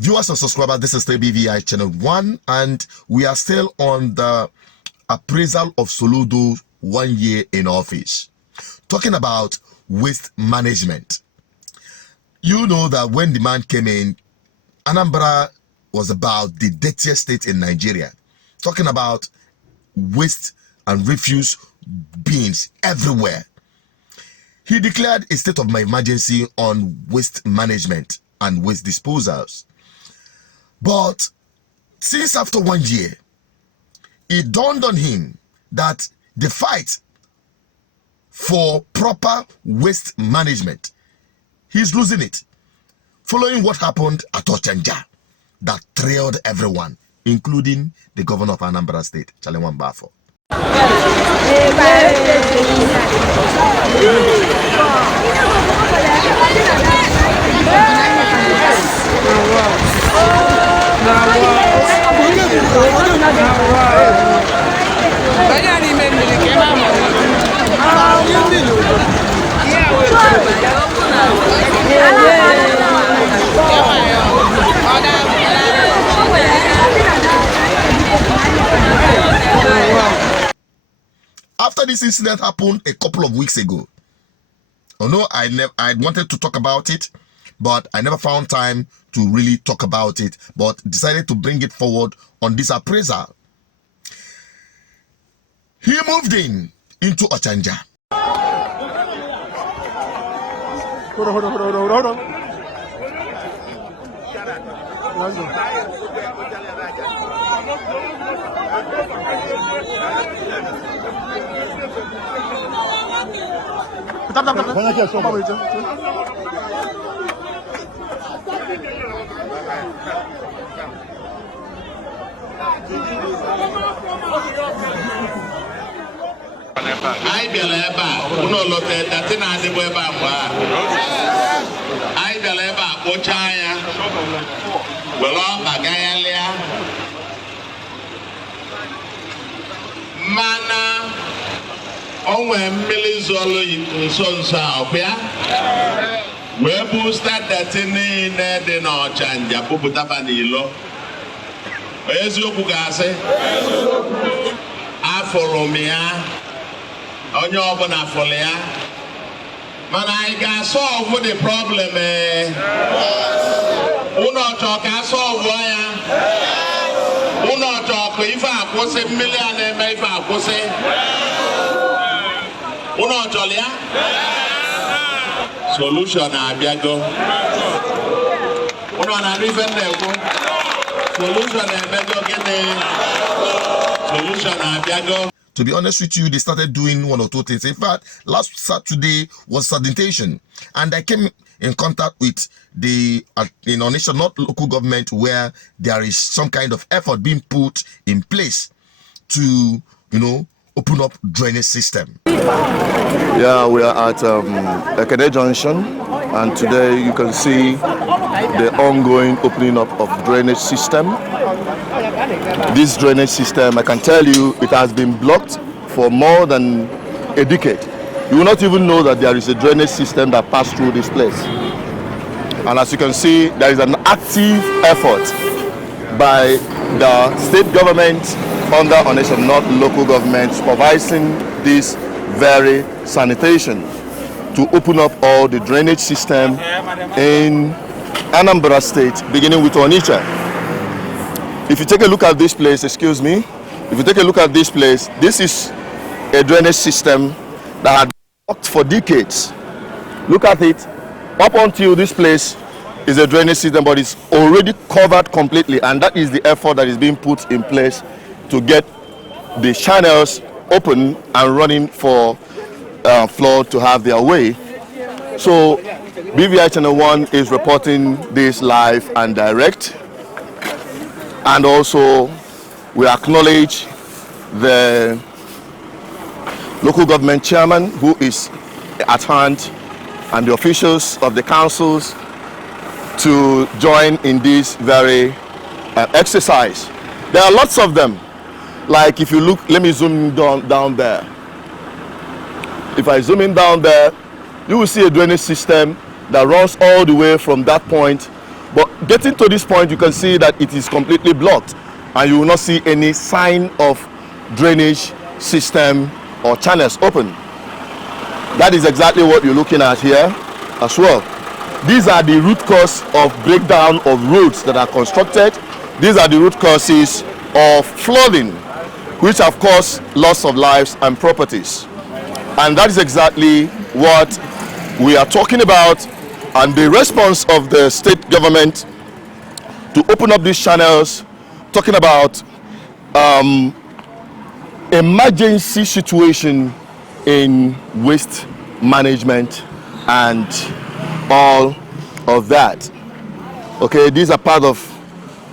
Viewers and subscribers, this is the BVI Channel 1, and we are still on the appraisal of Soludo 1 year in office. Talking about waste management. You know that when the man came in, Anambra was about the dirtiest state in Nigeria. Talking about waste and refuse bins everywhere. He declared a state of emergency on waste management and waste disposals. But since after 1 year, it dawned on him that the fight for proper waste management, he's losing it. Following what happened at Ochanja that thrilled everyone, including the governor of Anambra State, Chalewan Bafo. After this incident happened a couple of weeks ago, I wanted to talk about it, but I never found time to really talk about it, but decided to bring it forward on this appraisal. He moved into Ochanja. Hold on. Let's go. I beleba, uno lote datina de beba mwa. I beleba ochaya. Welo bagayalia. Mana onwe mmili zolo nso akwa. Webu start datini ne de na Ochanja bubuta banilo. Eziokwu ga-asị. Afọrọ m ya. Onye ọbụla afọrọ ya. Mana anyị ga-solve the problem. Unu chọọ ka solve ya. Unu chọọ ka ife akwụsị mmiri a na-eme ife akwụsị. Unu chọrọ ya. Solution abịago. Unu na-anụ ife na-ekwu. Solution abịago gịnị? Solution abịago. To be honest with you, they started doing one or two things. In fact, last Saturday was sanitation, and I came in contact with the nation, not local government, where there is some kind of effort being put in place to, open up drainage system. Yeah, we are at Ekene Junction, and today you can see the ongoing opening up of drainage system. This drainage system, I can tell you, it has been blocked for more than a decade. You will not even know that there is a drainage system that passed through this place. And as you can see, there is an active effort by the state government under Onation, not local government, supervising this very sanitation to open up all the drainage system in Anambra State, beginning with Onitsha. If you take a look at this place, excuse me, if you take a look at this place, this is a drainage system that had been blocked for decades. Look at it. Up until this place is a drainage system, but it's already covered completely, and that is the effort that is being put in place to get the channels open and running for flood to have their way. So BVI Channel 1 is reporting this live and direct. And also, we acknowledge the local government chairman who is at hand and the officials of the councils to join in this very exercise. There are lots of them. Like if you look, let me zoom down there. If I zoom in down there, you will see a drainage system that runs all the way from that point But getting to this point, you can see that it is completely blocked, and you will not see any sign of drainage system or channels open. That is exactly what you're looking at here as well. These are the root cause of breakdown of roads that are constructed. These are the root causes of flooding, which have caused loss of lives and properties. And that is exactly what we are talking about, and the response of the state government to open up these channels, talking about emergency situation in waste management and all of that. Okay, these are part of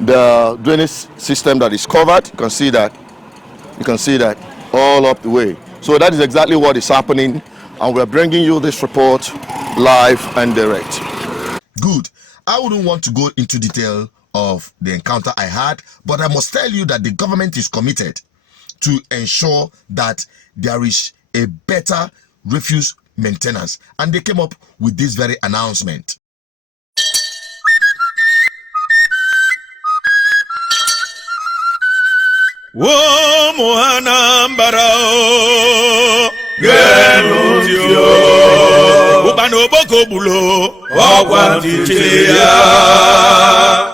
the drainage system that is covered. You can see that all up the way. So that is exactly what is happening, and we're bringing you this report live and direct. Good. I wouldn't want to go into detail of the encounter I had, but I must tell you that the government is committed to ensure that there is a better refuse maintenance, and they came up with this very announcement. Womo Anambra Genutio Ubano boko bulo Ogwantichia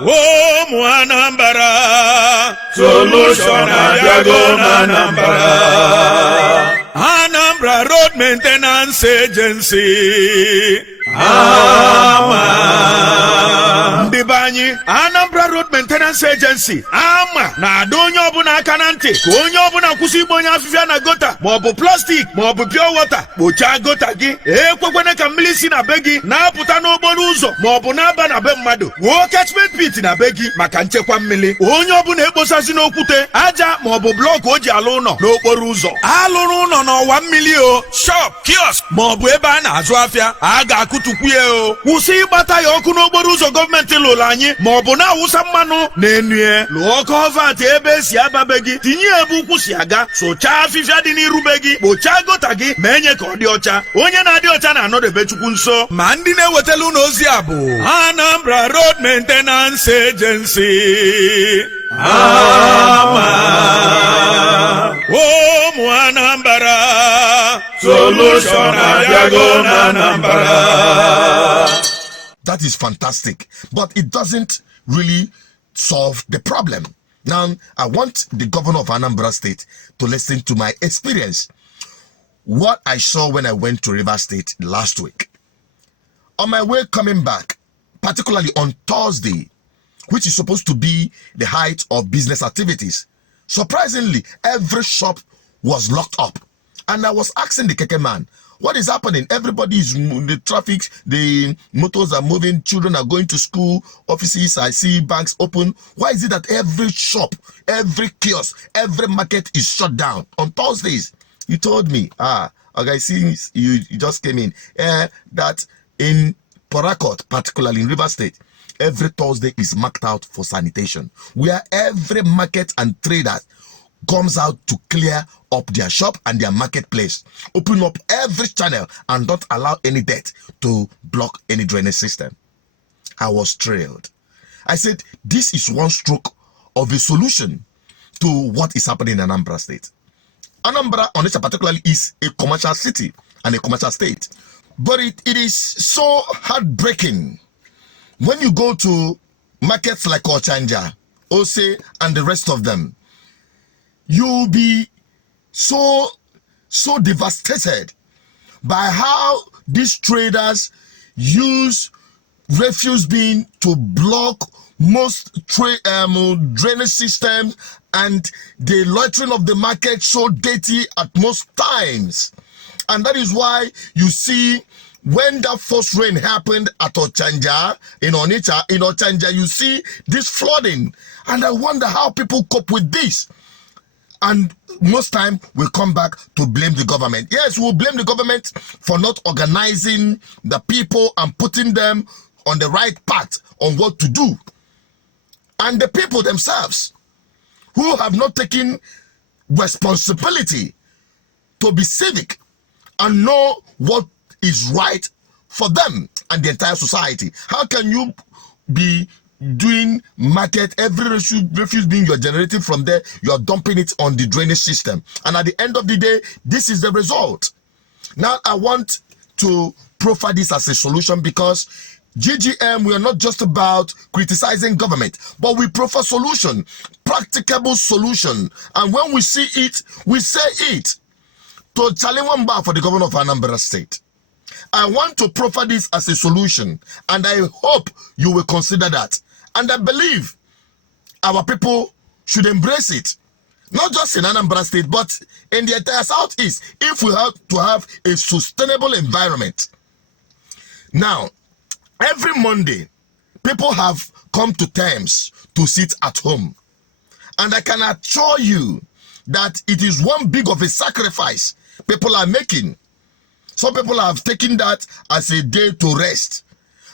Womo Anambra Solution Adiago Anambra Anambra Road Maintenance Agency Ndibanyi Anambra Road Maintenance Agency ama na adonyo obuna kanante ko onye obuna kwusi igbo onye afifia na gota maọbụ plastic maọbụ pure water kpocha gota gị ekwekwana ka mmiri si na be gị na-apụta n'okporo ụzọ maọbụ na-aba na be mmadụ wuo catchment pit na be gị maka nchekwa mmiri onye ọbụla ekposasi n'okwute aja maọbụ blọk o ji alụ ụlọ n'okporo ụzọ alụrụ ụlọ n'ọwa mmiri o shop kiosk maọbụ ebe a na-azụ afịa a ga-akụtukwu ya o kwụsị ịgbata ya ọkụ n'okporo ụzọ gọọmenti lụrụ anyị maọbụ na-awụsa mmanụ na-enue lụọ kọvat ebe esi ababe gị tinye ebe ukwu si aga sochaa afịfịa dị n'irube gị kpochaa gota gị ma enye ka ọ dị ọcha onye na-adị ọcha na-anọdebe Chukwu nso ma ndị na-ewetala ụlọ ozi a bụ Anambra Road Maintenance Agency Ụmụ Anambra Solution Adiago Anambra. That is fantastic, but it doesn't really solve the problem. Now, I want the governor of Anambra State to listen to my experience. What I saw when I went to River State last week. On my way coming back, particularly on Thursday, which is supposed to be the height of business activities, surprisingly, every shop was locked up. And I was asking the keke man, what is happening? Everybody is in the traffic, the motors are moving, children are going to school, offices, I see banks open. Why is it that every shop, every kiosk, every market is shut down on Thursdays? You told me, okay, since you just came in, that in Port Harcourt, particularly in River State, every Thursday is marked out for sanitation, where every market and trader comes out to clear up their shop and their marketplace, open up every channel and don't allow any dirt to block any drainage system. I was thrilled. I said, this is one stroke of a solution to what is happening in Anambra State. Anambra, Onitsha particularly, is a commercial city and a commercial state. But it is so heartbreaking when you go to markets like Ochanja, Ose, and the rest of them. You'll be so devastated by how these traders use refuse bin to block most drainage systems, and the loitering of the market so dirty at most times. And that is why you see when that first rain happened at Ochanja, in Ochanja, you see this flooding. And I wonder how people cope with this. And most time we come back to blame the government. Yes, we'll blame the government for not organizing the people and putting them on the right path on what to do. And the people themselves who have not taken responsibility to be civic and know what is right for them and the entire society. How can you be doing market. Every refuse being you're generating from there, you're dumping it on the drainage system, and at the end of the day, this is the result. Now I want to profile this as a solution, because GGM, we are not just about criticizing government, but we prefer solution, practicable solution. And when we see it, we say it. To Chalenwamba for the governor of Anambra State, I want to proffer this as a solution, and I hope you will consider that. And I believe our people should embrace it, not just in Anambra State, but in the entire Southeast, if we have to have a sustainable environment. Now, every Monday, people have come to terms to sit at home. And I can assure you that it is one big of a sacrifice people are making. Some people have taken that as a day to rest.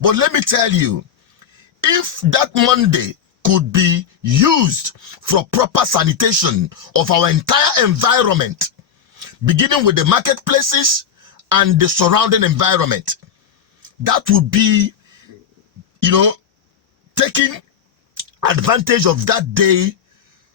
But let me tell you, if that Monday could be used for proper sanitation of our entire environment, beginning with the marketplaces and the surrounding environment, that would be, taking advantage of that day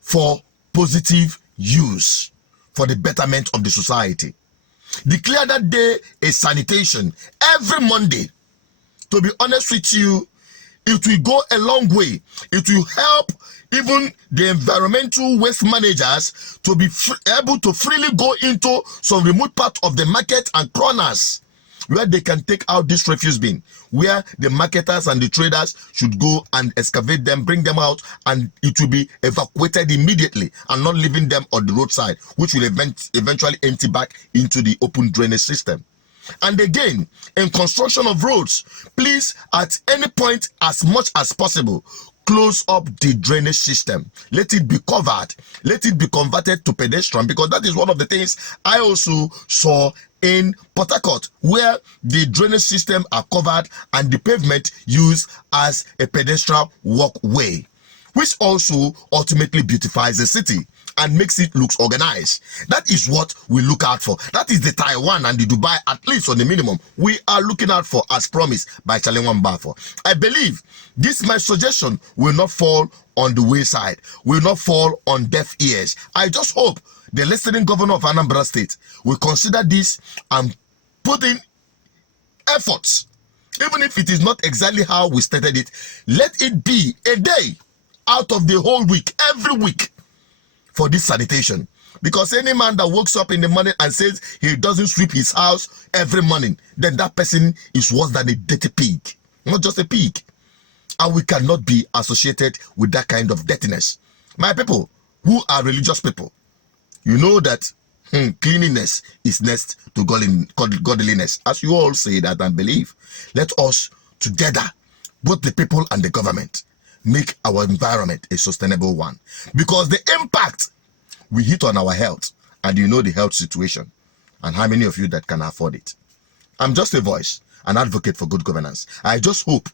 for positive use, for the betterment of the society. Declare that day a sanitation every Monday. To be honest with you, it will go a long way. It will help even the environmental waste managers to be able to freely go into some remote part of the market and corners where they can take out this refuse bin, where the marketers and the traders should go and excavate them, bring them out, and it will be evacuated immediately and not leaving them on the roadside, which will eventually empty back into the open drainage system. And again, in construction of roads, please, at any point, as much as possible, close up the drainage system. Let it be covered. Let it be converted to pedestrian, because that is one of the things I also saw in Port Harcourt, where the drainage system are covered and the pavement used as a pedestrian walkway, which also ultimately beautifies the city and makes it look organized. That is what we look out for. That is the Taiwan and the Dubai, at least on the minimum, we are looking out for, as promised by Chalenwamba. I believe this, my suggestion, will not fall on the wayside, will not fall on deaf ears. I just hope the listening governor of Anambra State will consider this and put in efforts. Even if it is not exactly how we stated it, let it be a day out of the whole week, every week, for this sanitation. Because any man that wakes up in the morning and says he doesn't sweep his house every morning, then that person is worse than a dirty pig, not just a pig. And we cannot be associated with that kind of dirtiness. My people who are religious people, you know that cleanliness is next to godliness, as you all say that and believe. Let us together, both the people and the government, make our environment a sustainable one, because the impact we hit on our health, and you know the health situation, and how many of you that can afford it. I'm just a voice, an advocate for good governance. I just hope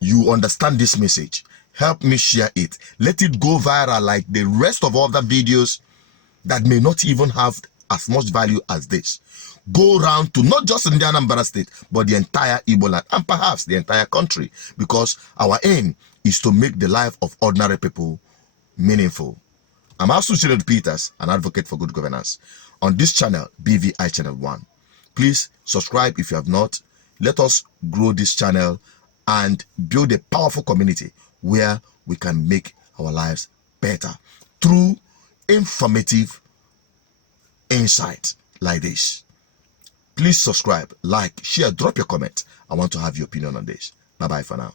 you understand this message. Help me share it. Let it go viral like the rest of other videos that may not even have as much value as this. Go round to not just in the Anambra State, but the entire Igbo land, and perhaps the entire country, because our aim is to make the life of ordinary people meaningful. I'm also Soludo Peters, an advocate for good governance, on this channel, BVI Channel 1. Please subscribe if you have not. Let us grow this channel and build a powerful community where we can make our lives better through informative insight like this. Please subscribe, like, share, drop your comment. I want to have your opinion on this. Bye-bye for now.